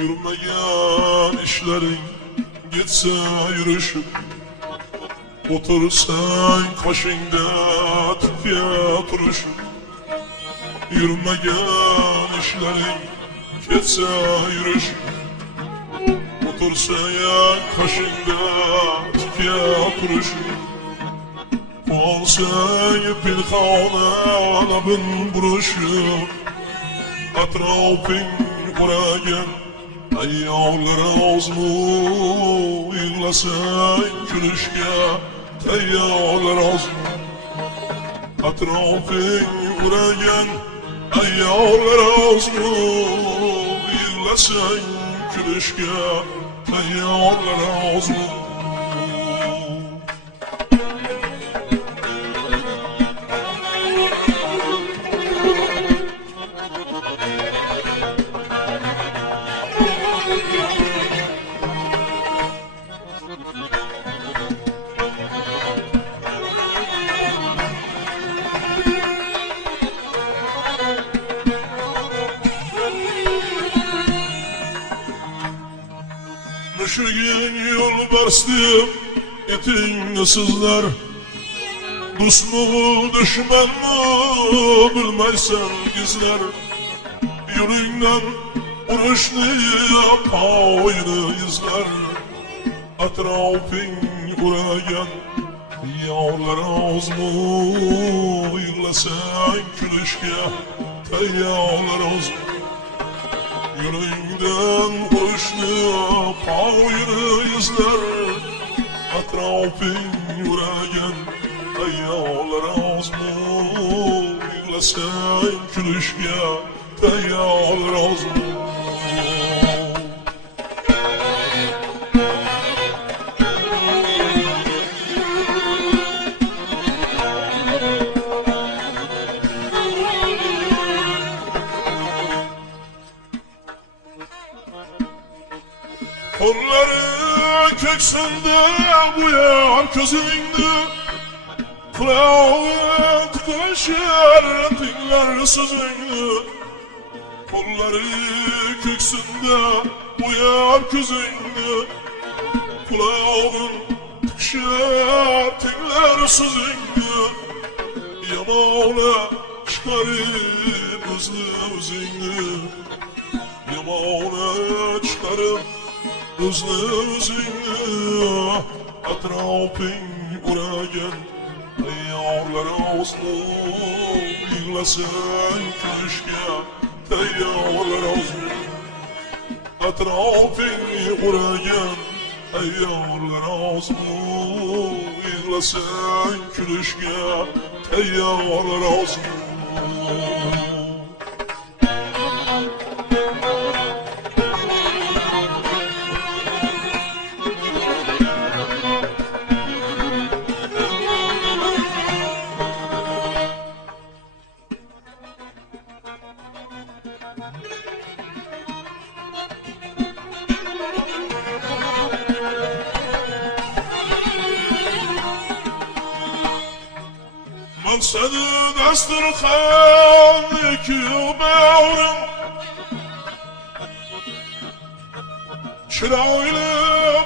Yürümeyen işlerin gitse yürüşüp, otursan kaşında tüpye turuşup. Yürümeyen işlerin gitse yürüşüp, otursan kaşında tüpye turuşup. Olsan pinhana labın buruşup, atrafın kuragen ayollar ağzını yığlasan gülüşke tayyorlar ağzını. Atrafın kuragen ayollar ağzını yığlasan gülüşke tayyorlar ağzını. Şu gün yol bastım etin sızlar, dost mu düşman mı bilmeysen gizler. Yolundan uğraşlı payını izler, atrafın uğrayan yağlar ağız mı yığlasan külüşke tayyarlar ağız mı. Yolundan uğraşlı payını izler, atrafın uğrayan tayyarlar ağız mı yığlasan külüşke tayyarlar ağız mı. Kolları köksünde bu yar közünde, kulağı tıkaşır dinler sözünde. Kolları köksünde bu yar közünde, kulağın tıkaşır dinler sözünde. Yamağına çıkarıp özlü özünde, yamağına çıkarıp özlü özünde. Atrafın uğrayan ayarlar ağzını yığlasan köşke tayyarlar ağzını. Atrafın uğrayan ayarlar ağzını yığlasan köşke tayyarlar ağzını. Mansada dasturxon ekiyor bağrım, chiroyli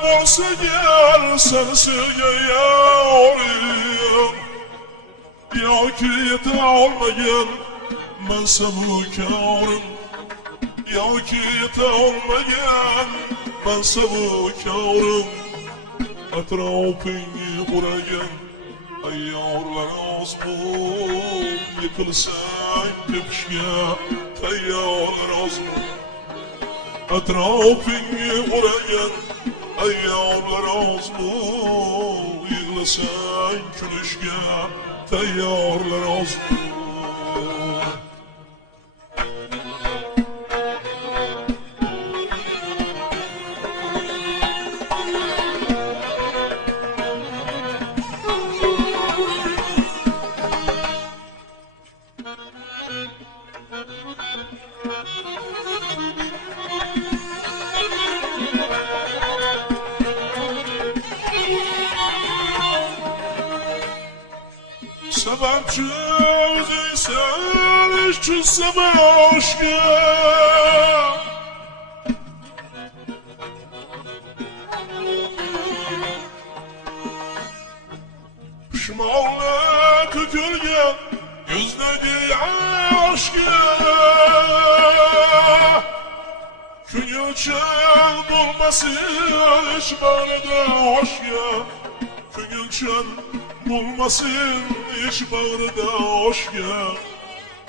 bo'lsa gel sensiga yorim. Yoki yeta olmagan mansabukorim, yoki yeta olmagan mansabukorim. Atrofingni o'ragan ayyorlar oz bu, yiqilsang tepishga tayyorlar oz bu. Atrofingni o'ragan ayyorlar oz bu, yig'lasang kulishga tayyorlar oz bu. Sabahçı özeysen işçi sabah aşkı, Çumoqla to'kilgan yuzdagi aşkga Ko'ngilchan bo'lmasin hech bag'rida oshga Ko'ngilchan bo'lmasin hech bag'rida oshga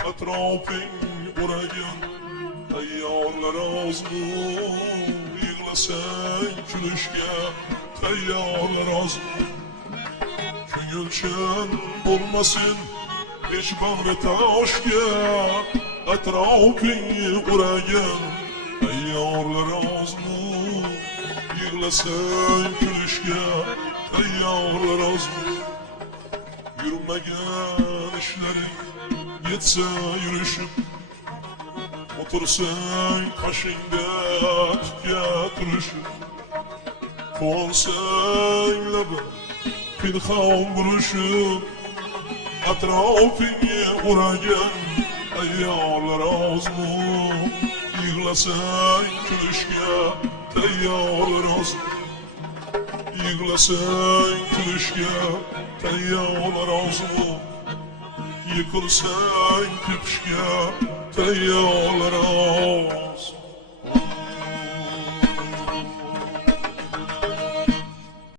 Atrofing o'ragan tayyorlar ozmi Yig'lasang kulishga tayyorlar ozmi Ko'ngilchan bo'lmasin hech bag'rida oshga Atrofing o'ragan tayyorlar ozmi Yig'lasang kulishga tayyorlar ozmi Yurmagan ishlaring yetsa yurishib O'tirsang qoshingda tutga turishib Quvonsang labim pinhon burishib Atrofingga o'ragan tayyorlar ozmi Yig'lasang kulishga tayyorlar ozmi Yig'lasang kulishga tayyorlar ozmi Yiqilsang tepishga tayyorlar ozmi